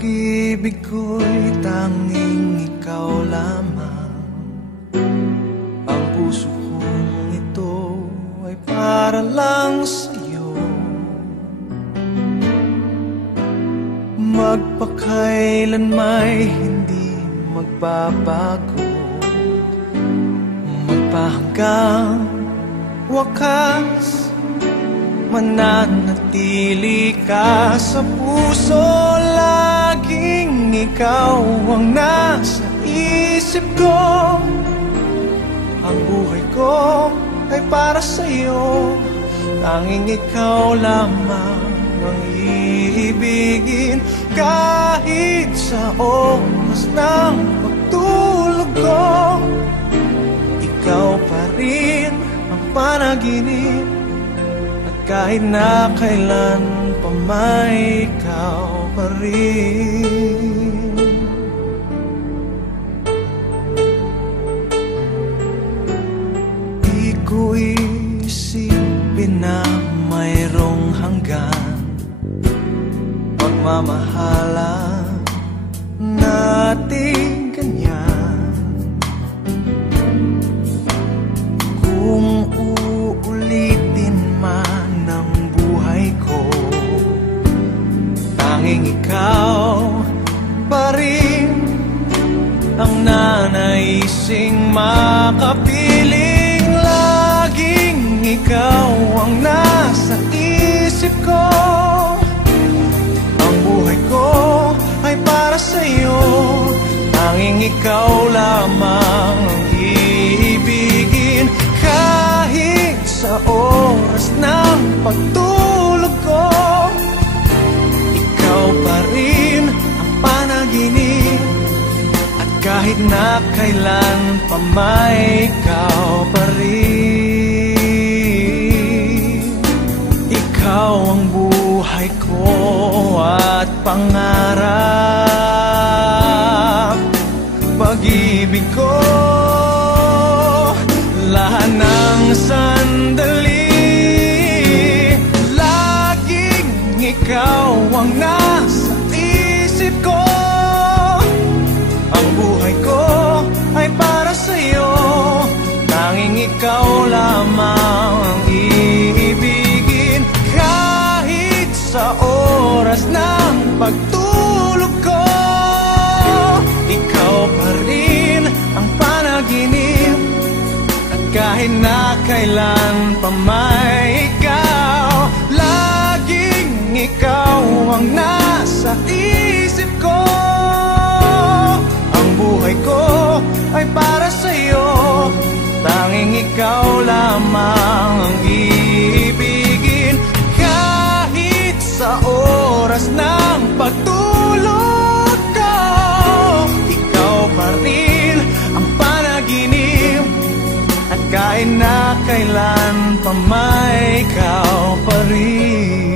pag-ibig ko'y tanging ikaw lamang. Ang puso kong ito ay para lang sa'yo. Magpakailan may hindi magbabago, magpahanggang wakas, mananatili ka sa puso. Laging ikaw ang nasa isip ko. Ang buhay ko ay para sa'yo. Tanging ikaw lamang ang iibigin. Kahit sa oras ng pagtulog ko, ikaw pa rin ang panaginip. At kahit na kailan pa may ikaw pa rin. Di ko isipin na mayroong hanggan pagmamahalan natin ganyan. Kung uulitin man ang buhay ko, tanging ikaw pa rin ang nanaising makapiling. Laging ikaw ang nasa isip ko. Ang buhay ko ay para sa'yo. Tanging ikaw lamang ang iibigin. Kahit sa oras ng pagtulog ko, ikaw pa rin ang panaginip. At kahit na kailan pa may ikaw pa rin. Ikaw ang buhay ko at pangarap, pag-ibig ko. Lahat ng sandali, laging ikaw ang nasa isip ko. Ang buhay ko ay para sa'yo. Tanging ikaw lamang ang iibigin. Kahit sa oras ng pagtulog ko, ikaw pa rin ang panaginip. At kahit na kailan pa may ikaw, laging ikaw ang nasa isip ko. Ang buhay ko ay para sa'yo. Tanging ikaw lamang ang iibigin. Kahit sa oras ng pagtulog ko, ikaw pa rin ang panaginip. At kahit na kailan pa may ikaw pa rin.